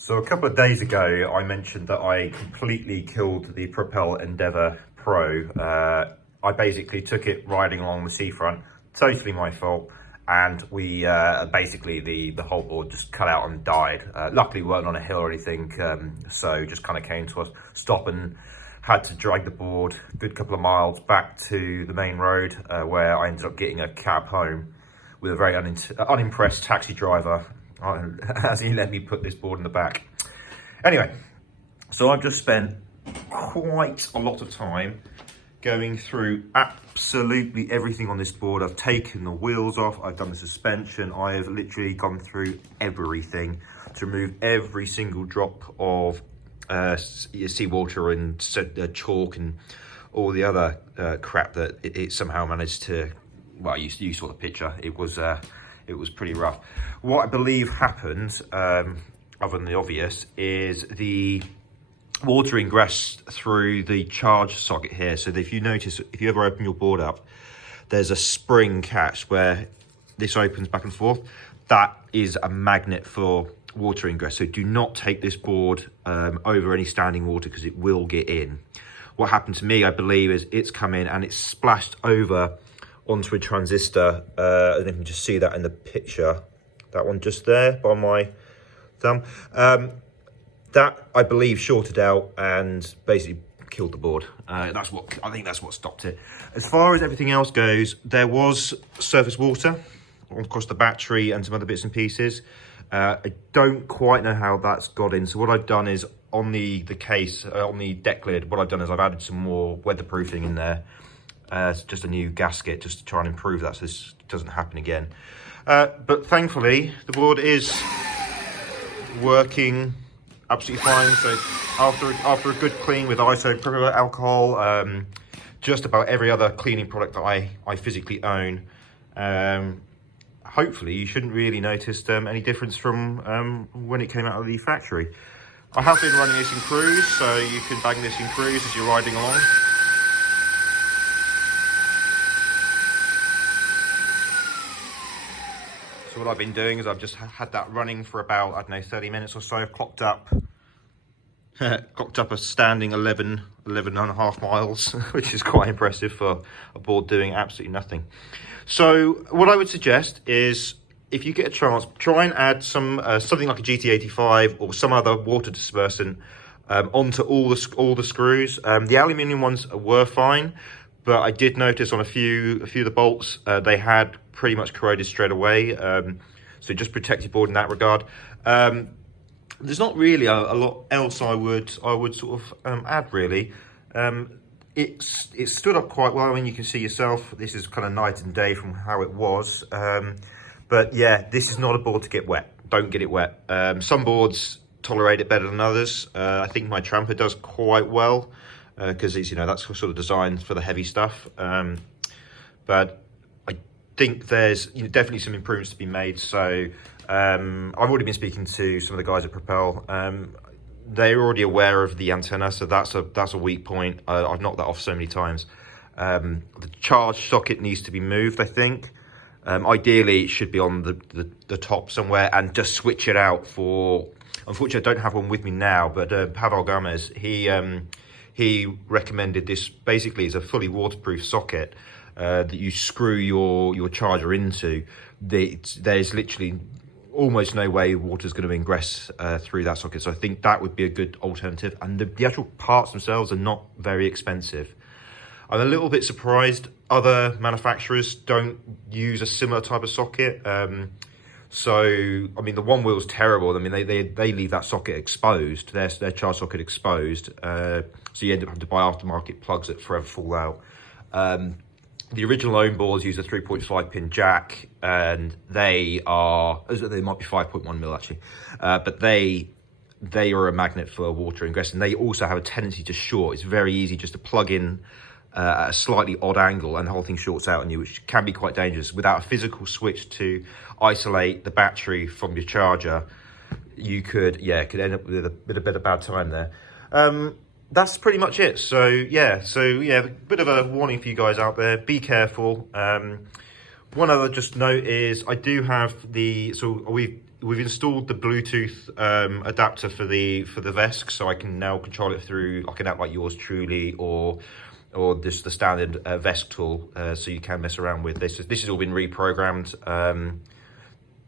So a couple of days ago, I mentioned that I completely killed the Propel Endeavour Pro. I basically took it riding along the seafront, totally my fault. And we basically, the whole board just cut out and died. Luckily we weren't on a hill or anything, so just kind of came to a stop and had to drag the board a good couple of miles back to the main road, where I ended up getting a cab home with a very unimpressed taxi driver as he let me put this board in the back. Anyway, so I've just spent quite a lot of time going through absolutely everything on this board. I've taken the wheels off, I've done the suspension, I have literally gone through everything to remove every single drop of seawater and chalk and all the other crap that it somehow managed to, well, you saw the picture. It was pretty rough. What I believe happened, other than the obvious, is the water ingressed through the charge socket here. So if you notice, if you ever open your board up, there's a spring catch where this opens back and forth. That is a magnet for water ingress. So do not take this board over any standing water because it will get in. What happened to me, I believe, is it's come in and it's splashed over onto a transistor. And you can just see that in the picture. That one just there by my thumb. That, I believe, shorted out and basically killed the board. I think that's what stopped it. As far as everything else goes, there was surface water across the battery and some other bits and pieces. I don't quite know how that's got in. So what I've done is on the case, on the deck lid, what I've done is I've added some more weatherproofing in there. It's just a new gasket just to try and improve that so this doesn't happen again. But thankfully, the board is working absolutely fine. So after a good clean with isopropyl alcohol, just about every other cleaning product that I physically own, hopefully you shouldn't really notice any difference from when it came out of the factory. I have been running this in cruise, so you can bang this in cruise as you're riding along. So what I've been doing is I've just had that running for about, I don't know, 30 minutes or so. I've clocked up a standing 11 and a half miles, which is quite impressive for a board doing absolutely nothing. So what I would suggest is, if you get a chance, try and add some something like a GT85 or some other water dispersant onto all the screws. The aluminium ones were fine, but I did notice on a few of the bolts they had pretty much corroded straight away. So just protect your board in that regard. There's not really a lot else I would sort of add really. It stood up quite well. I mean, you can see yourself, this is kind of night and day from how it was. But yeah, this is not a board to get wet. Don't get it wet. Some boards tolerate it better than others. I think my Tramper does quite well because it's, that's sort of designed for the heavy stuff. But I think there's definitely some improvements to be made. So I've already been speaking to some of the guys at Propel. They're already aware of the antenna, so that's a weak point. I've knocked that off so many times. The charge socket needs to be moved, I think. Ideally, it should be on the top somewhere, and just switch it out for. Unfortunately, I don't have one with me now, but Pavel Gomez, he recommended this. Basically, is a fully waterproof socket that you screw your charger into. There's literally almost no way water's going to ingress through that socket. So I think that would be a good alternative. And the actual parts themselves are not very expensive. I'm a little bit surprised other manufacturers don't use a similar type of socket. So, I mean, the one wheel's terrible. I mean, they leave that socket exposed, their charge socket exposed. So you end up having to buy aftermarket plugs that forever fall out. The original own boards use a 3.5 pin jack, and they might be 5.1 mil actually, but they are a magnet for water ingress, and they also have a tendency to short. It's very easy just to plug in at a slightly odd angle and the whole thing shorts out on you, which can be quite dangerous. Without a physical switch to isolate the battery from your charger, you could end up with a bit of bad time there. That's pretty much it. So yeah, a bit of a warning for you guys out there. Be careful. One other just note is I do have we've installed the Bluetooth adapter for the VESC, so I can now control it through like an app like yours truly, or just the standard VESC tool, so you can mess around with this. This has all been reprogrammed.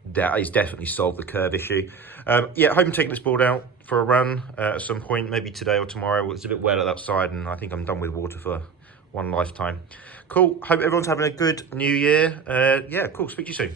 That has definitely solved the curve issue. Yeah, I hope I'm taking this board out for a run at some point, maybe today or tomorrow. It's a bit wet outside, and I think I'm done with water for one lifetime. Cool. Hope everyone's having a good new year. Yeah, cool. Speak to you soon.